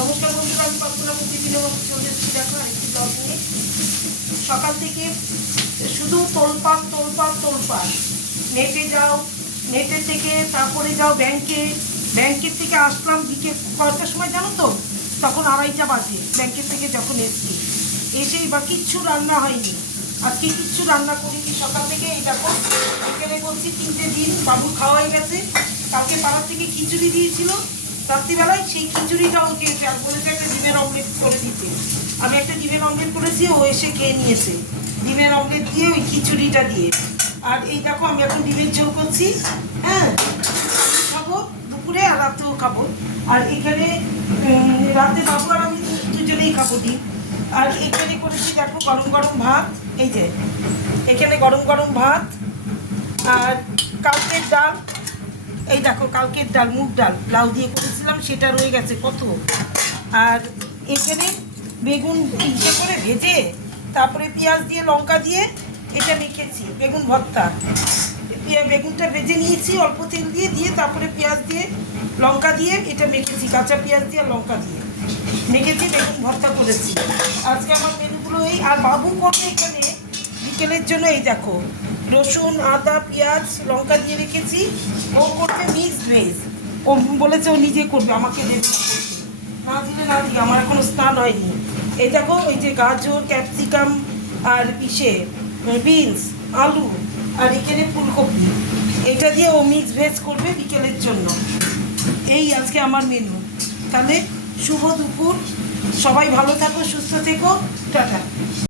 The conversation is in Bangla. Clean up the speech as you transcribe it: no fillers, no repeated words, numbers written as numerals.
নমস্কার বন্ধুরা, আমি কল্পনা প্রতিদিনের মতো চলে এসেছি। দেখো আরেকটি ব্লগ নিয়ে। সকাল থেকে শুধু তোলপাড় তোলপাড় তোলপাড়। নেটে যাও, নেটের থেকে তারপরে যাও ব্যাংকে, ব্যাংকের থেকে আসলাম দিকে কয়টার সময় জানো তো? তখন 2:30টা বাজে ব্যাংকের থেকে যখন এসছি। এসেই বা কিচ্ছু রান্না হয়নি, আজকে কিচ্ছু রান্না করিনি সকাল থেকে। এই দেখো এখানে করছি 3টে ডিম, বাবু খাওয়া হয়ে গেছে। কালকে পাড়ার থেকে খিচুড়ি দিয়েছিল রাত্রিবেলায়, সেই খিচুড়িটাও খেয়েছে আর বলেছে একটা ডিমের অমলেট করে দিতে। আমি একটা ডিমের অমলেট করেছি, ও এসে খেয়ে নিয়েছে ডিমের অমলেট দিয়ে, ওই খিচুড়িটা দিয়ে। আর এই দেখো আমি এখন ডিমের ঝোল করছি। হ্যাঁ, খাবো দুপুরে আর রাতেও খাবো। আর এখানে রাতে বাবু আর আমি দুজনেই খাবো ডিম। আর এখানে করেছি দেখো গরম গরম ভাত। এই যে এখানে গরম গরম ভাত আর কালকের ডাল। এই দেখো কালকের ডাল, মুগ ডাল লাউ দিয়ে করেছিলাম, সেটা রয়ে গেছে কত। আর এখানে বেগুন ইয়ে করে ভেজে তারপরে পেঁয়াজ দিয়ে লঙ্কা দিয়ে এটা মেখেছি, বেগুন ভর্তা। বেগুনটা ভেজে নিয়েছি অল্প তেল দিয়ে দিয়ে তারপরে পেঁয়াজ দিয়ে লঙ্কা দিয়ে এটা মেখেছি, কাঁচা পেঁয়াজ দিয়ে লঙ্কা দিয়ে মেখেছি, বেগুন ভর্তা করেছি। আজকে আমার মেনুগুলো এই। আর বাবু করবে এখানে বিকেলের জন্য এই দেখো রসুন আদা পেঁয়াজ লঙ্কা দিয়ে রেখেছি। ও করছে মিক্সড ভেজ, ও বলেছে ও নিজে করবে, আমাকে দেবে না করতে। না দিলে না দিলে, আমার এখনো স্নান হয়নি। এই দেখো ওই যে গাজর ক্যাপসিকাম আর বিনস আলু আর এখানে ফুলকপি, এটা দিয়ে ও মিক্স ভেজ করবে বিকেলের জন্য। এই আজকে আমার মেনু। তাহলে শুভ দুপুর, সবাই ভালো থাকো, সুস্থ থেকো, টাটা।